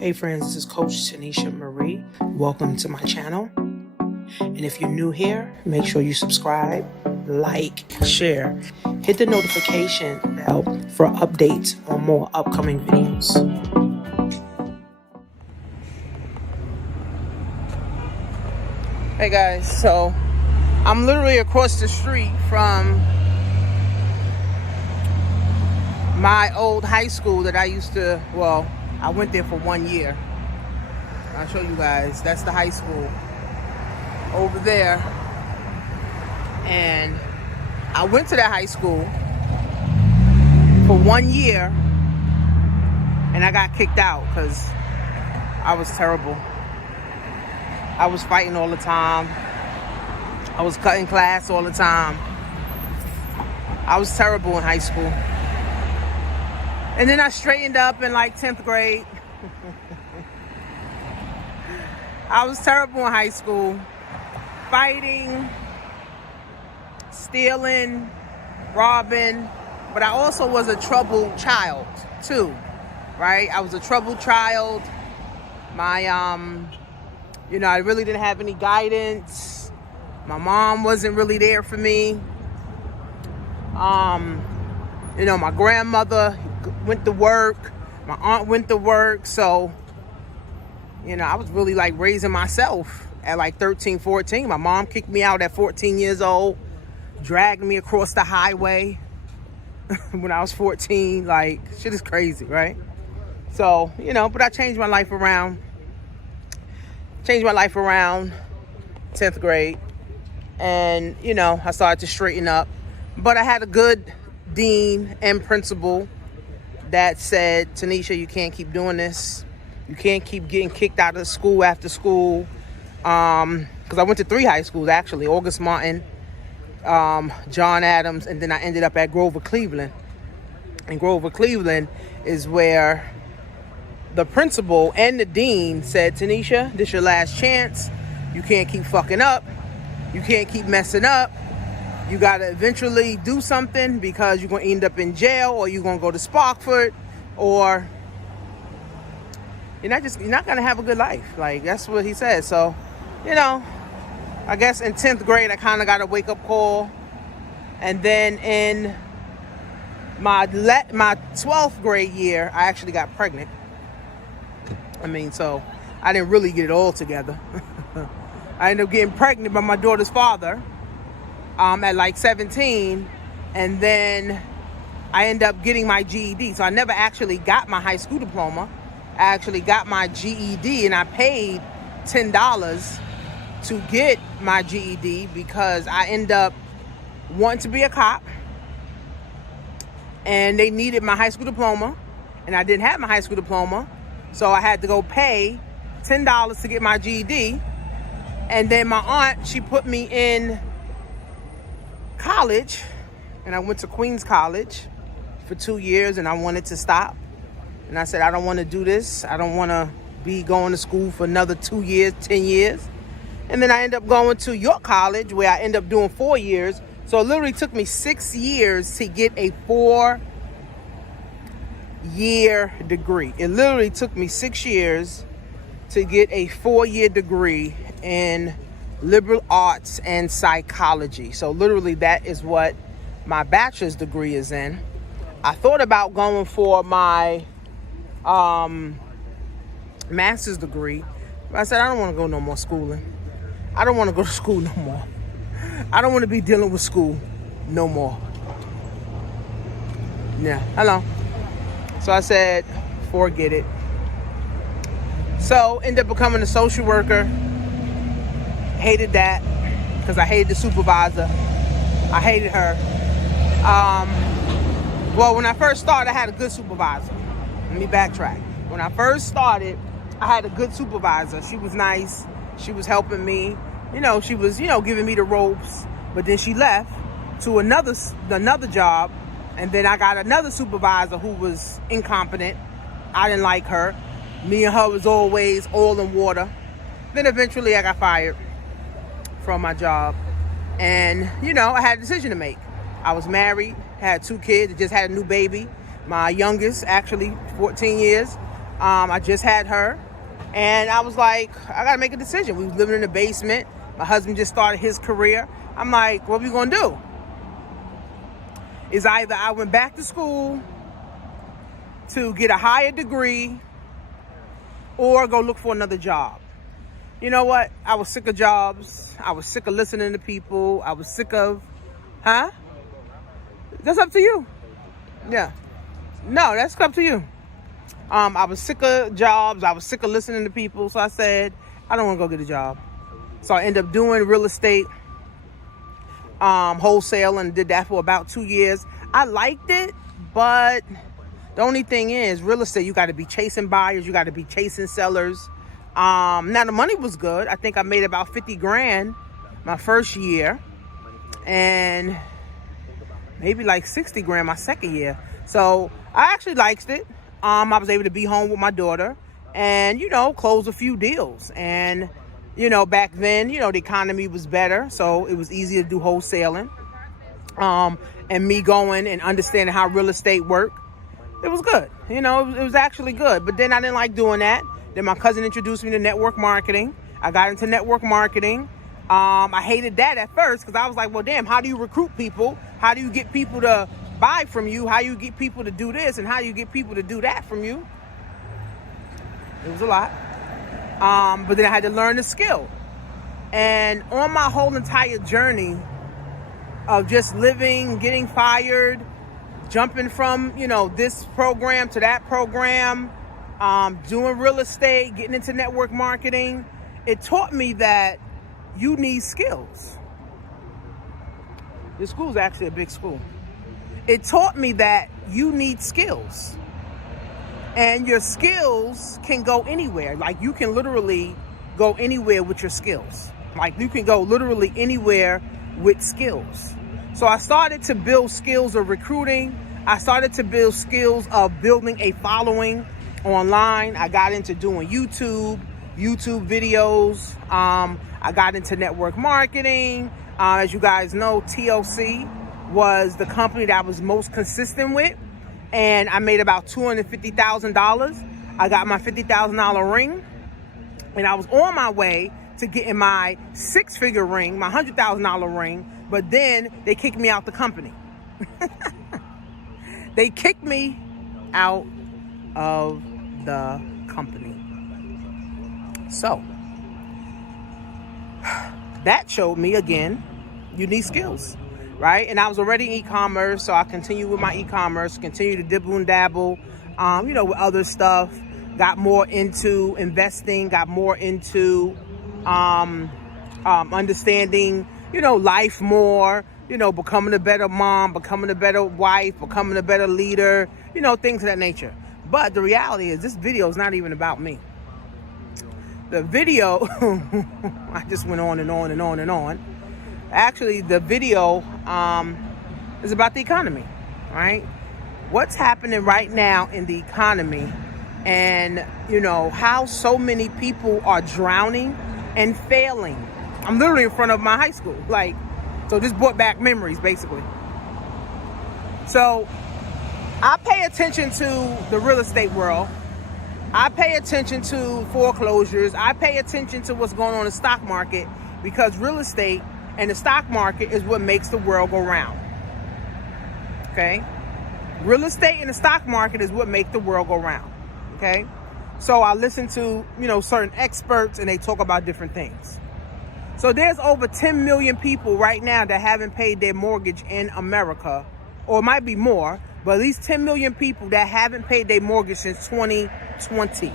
Hey friends, this is Coach Tanisha Marie. Welcome to my channel. And if you're new here, make sure you subscribe, like, share. Hit the notification bell for updates on more upcoming videos. Hey guys, so I'm literally across the street from my old high school that I used to, I went there for 1 year. I'll show you guys. That's the high school over there. And I went to that high school for 1 year and I got kicked out because I was terrible. I was fighting all the time. I was cutting class all the time. I was terrible in high school. And then I straightened up in like 10th grade. I was terrible in high school. Fighting, stealing, robbing. But I also was a troubled child too, right? I was a troubled child. My, I really didn't have any guidance. My mom wasn't really there for me. My grandmother went to work. My aunt went to work. So, I was really like raising myself at like 13, 14. My mom kicked me out at 14 years old, dragged me across the highway when I was 14. Like, shit is crazy, right? So, but I changed my life around. 10th grade. And, I started to straighten up. But I had a good dean and principal that said, Tanisha, you can't keep doing this. You can't keep getting kicked out of school after school. Because I went to 3 high schools, actually. August Martin, John Adams, and then I ended up at Grover Cleveland. And Grover Cleveland is where the principal and the dean said, Tanisha, this is your last chance. You can't keep fucking up. You can't keep messing up. You got to eventually do something because you're going to end up in jail or you're going to go to Sparkford or you're not going to have a good life. Like, that's what he said. So, I guess in 10th grade, I kind of got a wake-up call. And then in my 12th grade year, I actually got pregnant. So I didn't really get it all together. I ended up getting pregnant by my daughter's father. At like 17, and then I ended up getting my GED. So I never actually got my high school diploma. I actually got my GED, and I paid $10 to get my GED because I ended up wanting to be a cop, and they needed my high school diploma, and I didn't have my high school diploma, so I had to go pay $10 to get my GED. And then my aunt, she put me in college, and I went to Queens College for 2 years, and I wanted to stop. And I said, I don't want to do this. I don't want to be going to school for another 2 years, 10 years. And then I ended up going to York College, where I ended up doing 4 years. So it literally took me 6 years to get a 4-year degree. It literally took me 6 years to get a 4-year degree in liberal arts and psychology. So literally that is what my bachelor's degree is in. I thought about going for my master's degree, but I said I don't want to go no more schooling. I don't want to go to school no more. I don't want to be dealing with school no more. Yeah, hello. So I said, forget it. So ended up becoming a social worker. Hated that because I hated the supervisor. I hated her. When I first started, I had a good supervisor. Let me backtrack. When I first started, I had a good supervisor. She was nice. She was helping me. She was, giving me the ropes. But then she left to another job. And then I got another supervisor who was incompetent. I didn't like her. Me and her was always oil and water. Then eventually I got fired from my job. And, I had a decision to make. I was married, had 2 kids, just had a new baby. My youngest, actually, 14 years. I just had her, and I was like, I gotta make a decision. We was living in the basement. My husband just started his career. I'm like, what are we gonna do? Is either I went back to school to get a higher degree or go look for another job. You know what? I was sick of jobs. I was sick of listening to people. I was sick of, That's up to you. Yeah. No, that's up to you. I was sick of jobs. I was sick of listening to people. So I said, I don't want to go get a job. So I ended up doing real estate, wholesale, and did that for about 2 years. I liked it, but the only thing is, real estate, you got to be chasing buyers. You got to be chasing sellers. Now the money was good. I think I made about 50 grand my first year, and maybe like 60 grand my second year. So I actually liked it. I was able to be home with my daughter and, close a few deals. And, back then, the economy was better. So it was easier to do wholesaling. And me going and understanding how real estate worked, it was good. It was actually good. But then I didn't like doing that. Then my cousin introduced me to network marketing. I got into network marketing. I hated that at first because I was like, well, damn, how do you recruit people? How do you get people to buy from you? How do you get people to do this? And how do you get people to do that from you? It was a lot. But then I had to learn the skill. And on my whole entire journey of just living, getting fired, jumping from, this program to that program, doing real estate, getting into network marketing, it taught me that you need skills. This school is actually a big school. It taught me that you need skills. And your skills can go anywhere. Like, you can literally go anywhere with your skills. Like, you can go literally anywhere with skills. So I started to build skills of recruiting. I started to build skills of building a following online. I got into doing YouTube videos. I got into network marketing. As you guys know, TLC was the company that I was most consistent with. And I made about $250,000. I got my $50,000 ring. And I was on my way to getting my six-figure ring, my $100,000 ring. But then they kicked me out the company. They kicked me out of the company. So that showed me again, you need skills, right? And I was already in e-commerce, so I continued with my e-commerce, continued to dibble and dabble, with other stuff. Got more into investing, got more into understanding, life more, becoming a better mom, becoming a better wife, becoming a better leader, things of that nature. But the reality is, this video is not even about me. The video, I just went on and on and on and on. Actually, the video is about the economy, right? What's happening right now in the economy, and, how so many people are drowning and failing. I'm literally in front of my high school. So this brought back memories, basically. So I pay attention to the real estate world. I pay attention to foreclosures. I pay attention to what's going on in the stock market, because real estate and the stock market is what makes the world go round. Okay? Real estate and the stock market is what make the world go round. Okay? So I listen to, certain experts, and they talk about different things. So there's over 10 million people right now that haven't paid their mortgage in America, or it might be more, but at least 10 million people that haven't paid their mortgage since 2020.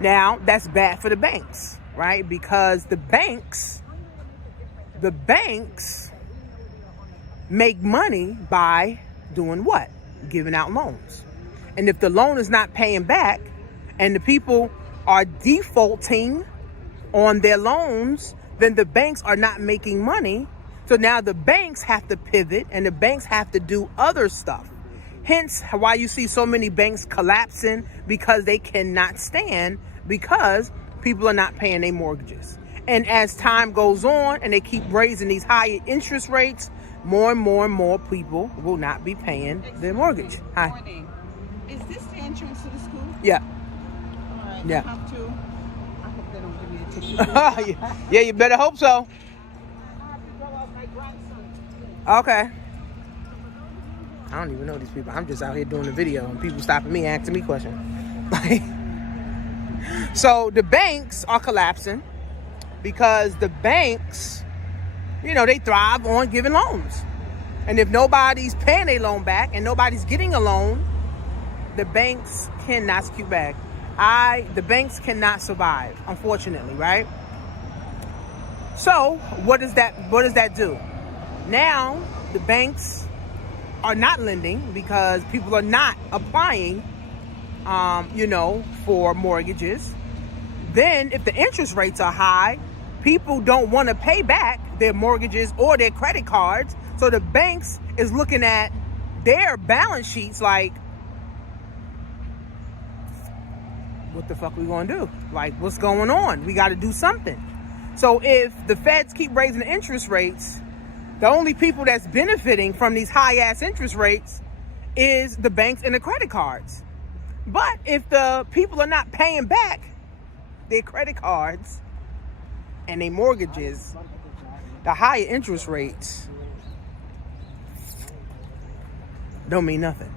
Now, that's bad for the banks, right? Because the banks make money by doing what? Giving out loans. And if the loan is not paying back, and the people are defaulting on their loans, then the banks are not making money. So now the banks have to pivot, and the banks have to do other stuff. Hence why you see so many banks collapsing, because they cannot stand, because people are not paying their mortgages. And as time goes on and they keep raising these higher interest rates, more and more and more people will not be paying their mortgage. Hi. Is this entrance to the school? Yeah. All right. Yeah. You have to. I hope they don't give me a ticket. Yeah, you better hope so. I have to drop off my grandson. Okay. I don't even know these people. I'm just out here doing the video and people stopping me asking me questions. So the banks are collapsing because the banks, they thrive on giving loans. And if nobody's paying a loan back and nobody's getting a loan, the banks cannot skew back. The banks cannot survive, unfortunately, right? So what does that do? Now the banks are not lending because people are not applying, for mortgages. Then if the interest rates are high, people don't want to pay back their mortgages or their credit cards. So the banks is looking at their balance sheets like, what the fuck we gonna do? Like, what's going on? We got to do something. So if the feds keep raising the interest rates, the only people that's benefiting from these high ass interest rates is the banks and the credit cards. But if the people are not paying back their credit cards and their mortgages, the higher interest rates don't mean nothing.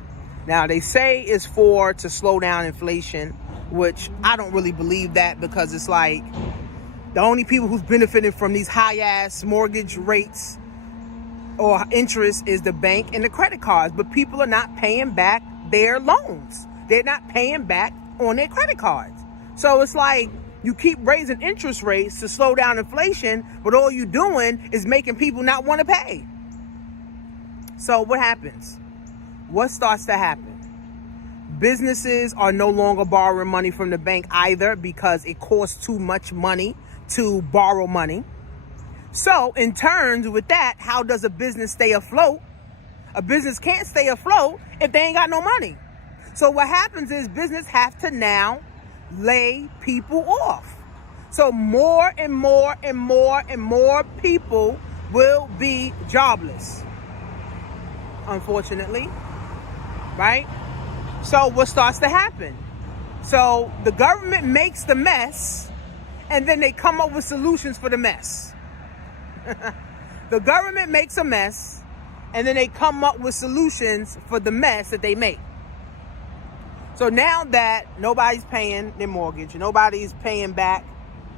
Now they say it's to slow down inflation, which I don't really believe that, because it's like the only people who's benefiting from these high ass mortgage rates or interest is the bank and the credit cards, but people are not paying back their loans. They're not paying back on their credit cards. So it's like you keep raising interest rates to slow down inflation, but all you're doing is making people not want to pay. So what happens? What starts to happen? Businesses are no longer borrowing money from the bank either, because it costs too much money to borrow money. So in turns with that, how does a business stay afloat? A business can't stay afloat if they ain't got no money. So what happens is business have to now lay people off. So more and more and more and more people will be jobless, unfortunately, right? So what starts to happen? So the government makes the mess, and then they come up with solutions for the mess. The government makes a mess, and then they come up with solutions for the mess that they make. So now that nobody's paying their mortgage, nobody's paying back,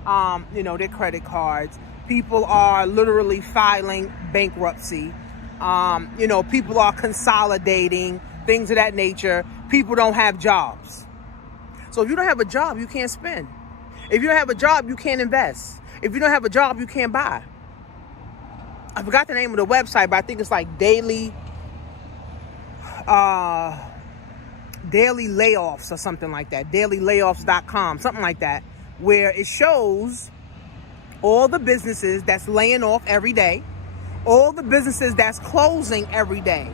their credit cards, people are literally filing bankruptcy. People are consolidating, things of that nature. People don't have jobs. So if you don't have a job, you can't spend. If you don't have a job, you can't invest. If you don't have a job, you can't buy. I forgot the name of the website, but I think it's like daily layoffs or something like that. Dailylayoffs.com, something like that, where it shows all the businesses that's laying off every day, all the businesses that's closing every day.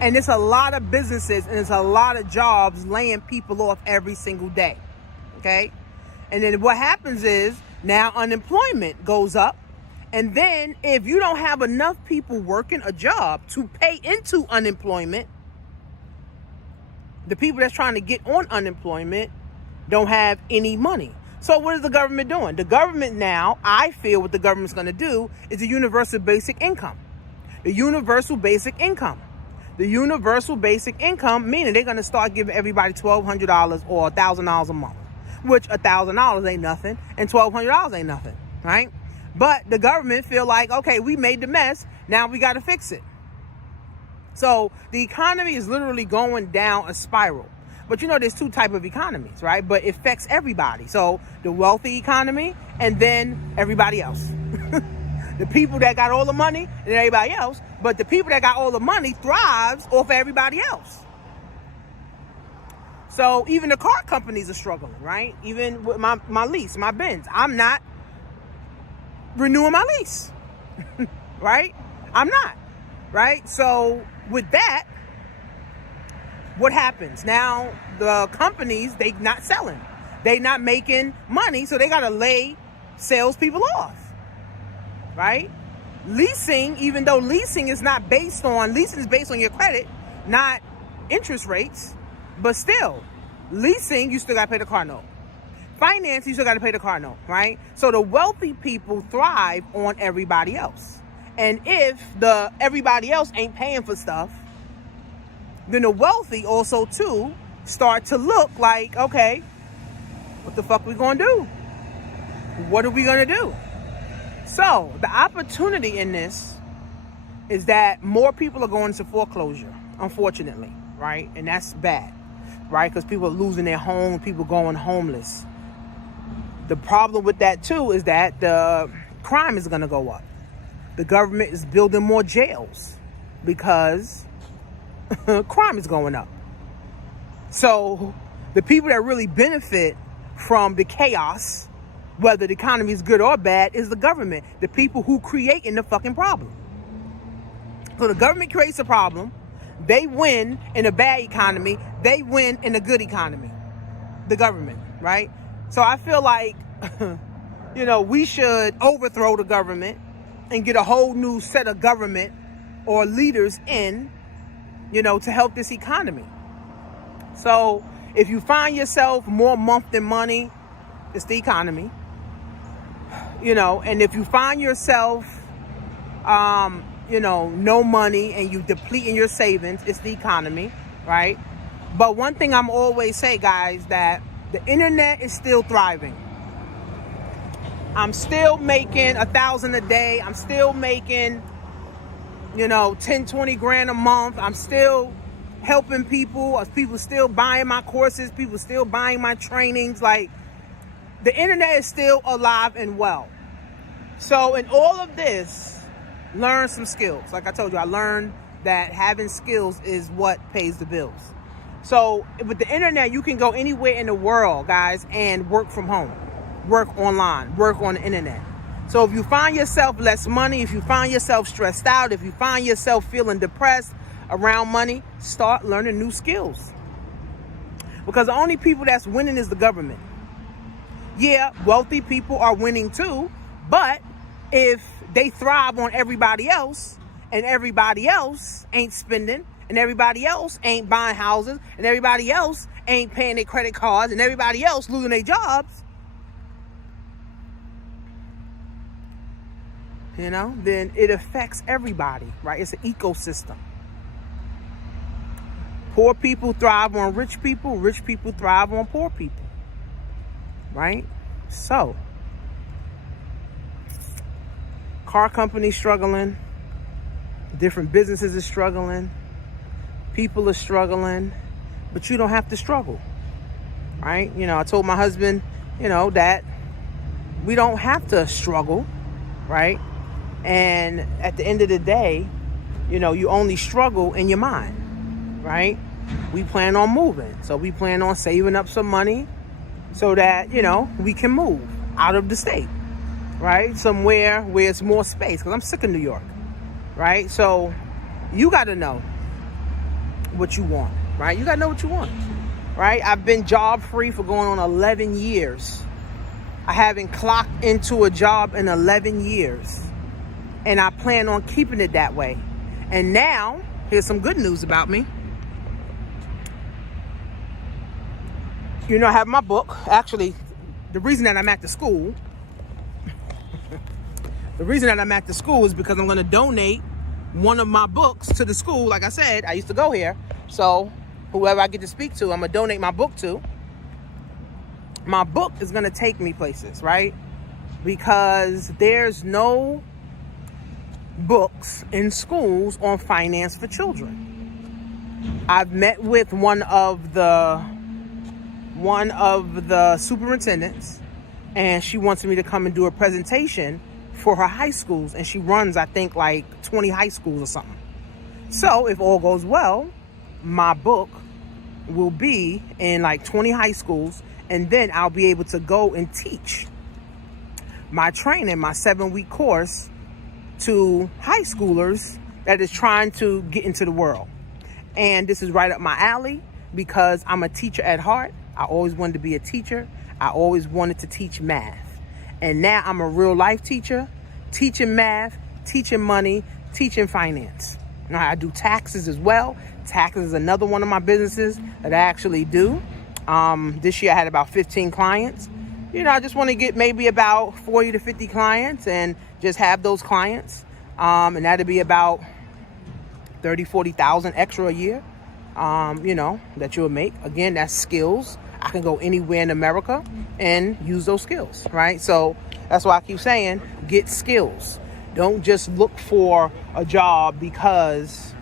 And there's a lot of businesses and there's a lot of jobs laying people off every single day. Okay? And then what happens is now unemployment goes up. And then if you don't have enough people working a job to pay into unemployment, the people that's trying to get on unemployment don't have any money. So what is the government doing? The government now, I feel what the government's going to do is a universal basic income. The universal basic income. The universal basic income, meaning they're going to start giving everybody $1,200 or $1,000 a month, which $1,000 ain't nothing and $1,200 ain't nothing, right? But the government feel like, okay, we made the mess, now we got to fix it. So the economy is literally going down a spiral. But there's two types of economies, right? But it affects everybody. So the wealthy economy and then everybody else. The people that got all the money and everybody else. But the people that got all the money thrives off everybody else. So even the car companies are struggling, right? Even with my lease, my Benz. I'm not renewing my lease, right? I'm not, right? So with that, what happens? Now the companies, they not selling. They not making money, so they got to lay salespeople off, right? Leasing, even though leasing is based on your credit, not interest rates. But still, leasing, you still got to pay the car note. Finance, you still got to pay the car note, right? So the wealthy people thrive on everybody else. And if the everybody else ain't paying for stuff, then the wealthy also too start to look like, okay, what the fuck we gonna do? What are we gonna do? So the opportunity in this is that more people are going into foreclosure, unfortunately, right? And that's bad, right? Because people are losing their home, people going homeless. The problem with that too is that the crime is gonna go up. The government is building more jails because crime is going up. So the people that really benefit from the chaos, whether the economy is good or bad, is the government. The people who creating the fucking problem. So the government creates a problem. They win in a bad economy. They win in a good economy. The government, right? So I feel like, we should overthrow the government and get a whole new set of government or leaders in, to help this economy. So if you find yourself more month than money, it's the economy. And if you find yourself, no money and you depleting your savings, it's the economy, right? But one thing I'm always say, guys, that the internet is still thriving. I'm still making $1,000 a day. I'm still making, 10, 20 grand a month. I'm still helping people. People still buying my courses. People still buying my trainings. Like, the internet is still alive and well. So in all of this, learn some skills. Like I told you, I learned that having skills is what pays the bills. So with the internet, you can go anywhere in the world, guys, and work from home. Work online, work on the internet. So if you find yourself less money, if you find yourself stressed out, if you find yourself feeling depressed around money, start learning new skills. Because the only people that's winning is the government. Yeah, wealthy people are winning too, but if they thrive on everybody else and everybody else ain't spending and everybody else ain't buying houses and everybody else ain't paying their credit cards and everybody else losing their jobs, then it affects everybody, right? It's an ecosystem. Poor people thrive on rich people thrive on poor people, right? So, car companies struggling, different businesses are struggling, people are struggling, but you don't have to struggle, right? I told my husband, that we don't have to struggle, right? And at the end of the day, you only struggle in your mind, right? We plan on moving. So we plan on saving up some money so that, we can move out of the state, right? Somewhere where it's more space, because I'm sick of New York, right? So you got to know what you want, right? You got to know what you want, right? I've been job free for going on 11 years. I haven't clocked into a job in 11 years. And I plan on keeping it that way. And now, here's some good news about me. I have my book. Actually, the reason that I'm at the school, is because I'm going to donate one of my books to the school. Like I said, I used to go here. So whoever I get to speak to, I'm going to donate my book to. My book is going to take me places, right? Because there's no books in schools on finance for children. I've met with one of the superintendents, and she wants me to come and do a presentation for her high schools, and she runs, I think, like 20 high schools or something. So if all goes well, my book will be in like 20 high schools, and then I'll be able to go and teach my training, my 7-week course, to high schoolers that is trying to get into the world. And this is right up my alley because I'm a teacher at heart. I always wanted to be a teacher. I always wanted to teach math. And now I'm a real life teacher, teaching math, teaching money, teaching finance. Now I do taxes as well. Taxes is another one of my businesses that I actually do. This year I had about 15 clients. I just want to get maybe about 40 to 50 clients and just have those clients. And that'd be about 30, 40,000 extra a year, that you'll make. Again, that's skills. I can go anywhere in America and use those skills, right? So that's why I keep saying, get skills. Don't just look for a job because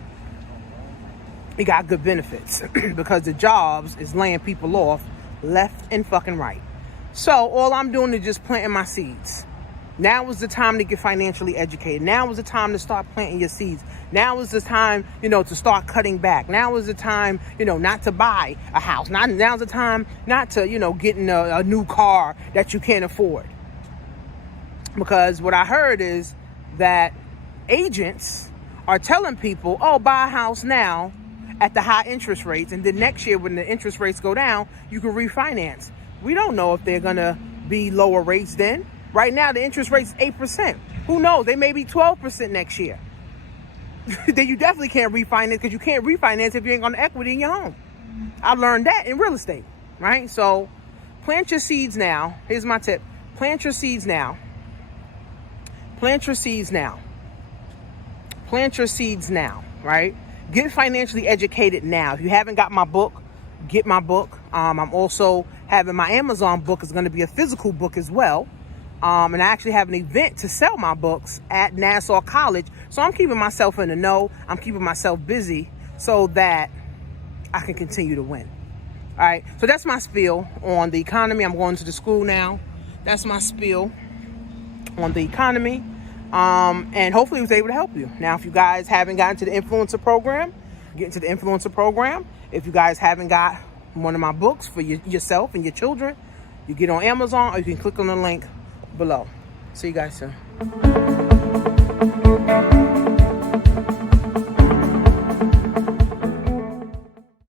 it got good benefits, because the jobs is laying people off left and fucking right. So all I'm doing is just planting my seeds. Now is the time to get financially educated. Now is the time to start planting your seeds. Now is the time, to start cutting back. Now is the time, not to buy a house. Now's the time not to, getting a new car that you can't afford. Because what I heard is that agents are telling people, oh, buy a house now at the high interest rates. And then next year when the interest rates go down, you can refinance. We don't know if they're going to be lower rates then. Right now, the interest rate's 8%. Who knows? They may be 12% next year. Then you definitely can't refinance, because you can't refinance if you ain't got equity in your home. I learned that in real estate, right? So plant your seeds now. Here's my tip. Plant your seeds now. Plant your seeds now. Plant your seeds now, right? Get financially educated now. If you haven't got my book, get my book. I'm also having my Amazon book is going to be a physical book as well. And I actually have an event to sell my books at Nassau College. So I'm keeping myself in the know. I'm keeping myself busy so that I can continue to win. All right. So that's my spiel on the economy. I'm going to the school now. That's my spiel on the economy. And hopefully it was able to help you. Now, if you guys haven't gotten to the influencer program, get into the influencer program. If you guys haven't got one of my books for yourself and your children, you get on Amazon, or you can click on the link below. See you guys soon.